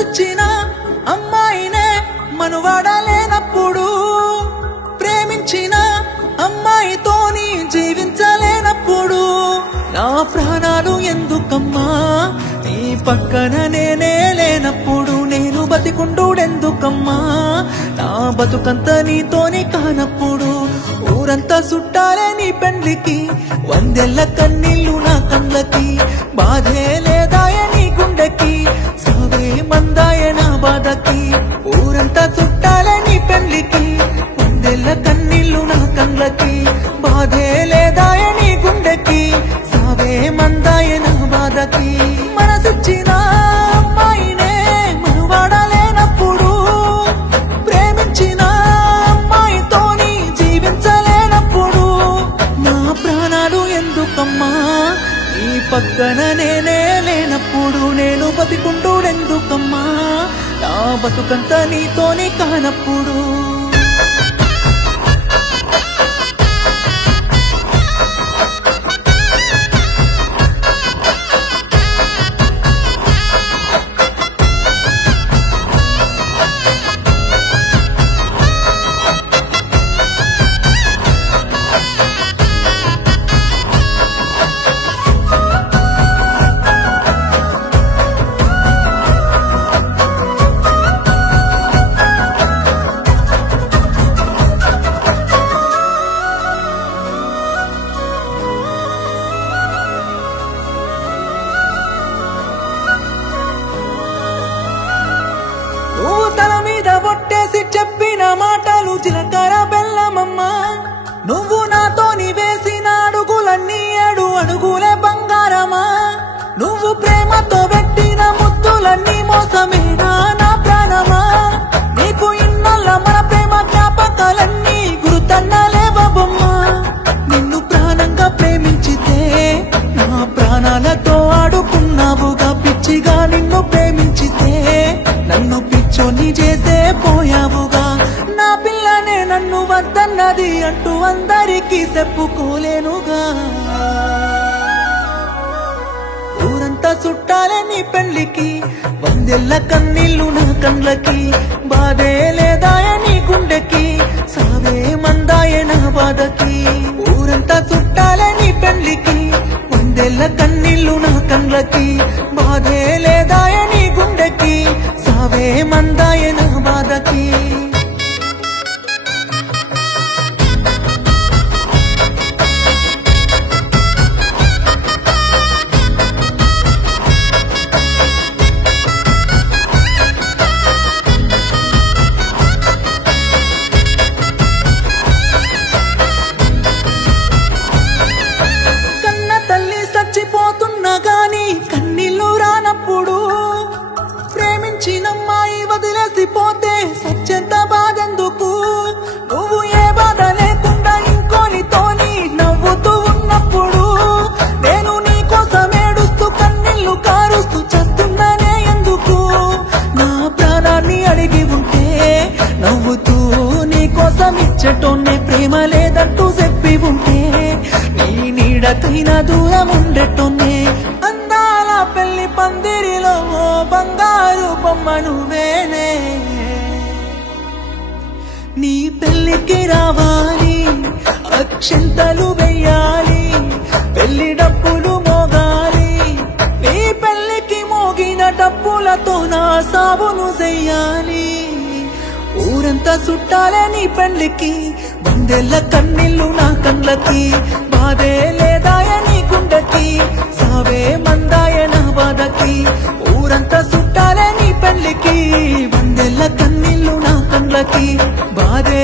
మనసిచ్చిన అమ్మాయినే మనువాడలేనప్పుడు, ప్రేమించిన అమ్మాయితోని జీవించలేనప్పుడు నా ప్రాణాలు ఎందుకమ్మా నీ పక్కన నేనే లేనప్పుడు, నేను బతికుండుడెందుకమ్మా నా బతుకంత నీతోని కానప్పుడు. ఊరంతా చుట్టాలే నీ పెండ్లికి, వందెళ్ళ కన్నీళ్ళు నా కళ్ళకి, బాధే లేదాయ నీ గుండెకి, సావే మందాయ నా బాధకి. ఊరంతా చుట్టాలే నీ పెండ్లికి, వందెళ్ళ కన్నీళ్ళు నా కళ్ళకి, బాధే లేదాయ నీ గుండెకి, సావే మందాయ నా బాధకి. మనసిచ్చిన అమ్మాయినే మనువాడలేనప్పుడు, ప్రేమించిన అమ్మాయితోని జీవించలేనప్పుడు నా ప్రాణాలు ఎందుకమ్మా ఈ పక్కన నేనే లేనప్పుడు, నేను బతికుండుడెందుకమ్మా నా బతుకంత నీతోని కానప్పుడు. నువ్వు తల మీద ఒట్టేసి చెప్పిన మాటలు జీలకర్ర బెల్లమమ్మా, నువ్వు నాతోని వేసిన అడుగులన్నీ 7 అడుగులే బంగారమా, నువ్వు ప్రేమతో పెట్టిన ముద్దులన్నీ మోసమేనా నా ప్రాణమా, నీకు ఇన్నల్ల మన ప్రేమ జ్ఞాపకాలన్నీ గుర్తన్నలేవమ్మా. నిన్ను ప్రాణంగా ప్రేమించితే నా ప్రాణాలతో ఆడుకున్నావుగా, పిచ్చిగా నిన్ను ప్రేమించితే నన్ను పిచ్చోని చేసే పోయావుగా. నా పిల్లనే నన్ను వద్దన్నది అంటూ అందరికీ చెప్పుకోలేనుగా. ఊరంతా చుట్టాలే నీ పెళ్లికి, వందెళ్ళ కన్నీళ్ళు నా కళ్ళకి, బాధే లేదాయ నీ గుండెకి, సావే మందాయ నా బాధకి. ఊరంతా చుట్టాలే నీ పెళ్లికి, వందెళ్ళ కన్నీళ్ళు నా కళ్ళకి, బాధే లేదాయ నీ గుండెకి, సావే మందాయ నా బాధకి. కన్న తల్లి చచ్చిపోతున్నా గాని కన్నీళ్ళు రానప్పుడు, ప్రేమించినమ్మాయి వదిలేసిపోతే సత్యంత బాధెందుకు, నువ్వు ఏ బాధ లేకుండా ఇంకోనితోని నవ్వుతూ ఉన్నప్పుడు, నేను నీ కోసం ఏడుస్తూ కన్నీళ్ళు కారుస్తూ చస్తున్నానే ఎందుకు. నా ప్రాణాన్ని అడిగి ఉంటే నవ్వుతూ నీ కోసం ఇచ్చటోనే, ప్రేమ లేదంటూ చెప్పి ఉంటే నీ నీడకైనా దూరం ఉండటోనే. అందాల పెళ్లి పందిరిలో బంగారు బొమ్మ నువ్వేనే, నీ పెళ్లికి రావాలి అక్షంతలు వెయ్యాలి, పెళ్లి డప్పులు మోగాలి, నీ పెళ్లికి మోగిన డప్పులతో నా సావును చెయ్యాలి. ఊరంతా చుట్టాలే నీ పెళ్లికి, వందెళ్ళ కన్నీళ్ళు నా కళ్ళకి, బాధే లేదాయ నీ గుండెకి, సావే మందాయ నా బాధకి. ఊరంతా చుట్టాలే నీ పెళ్లికి, వందెళ్ళ కన్నీళ్ళు నా కళ్ళకి, బాధే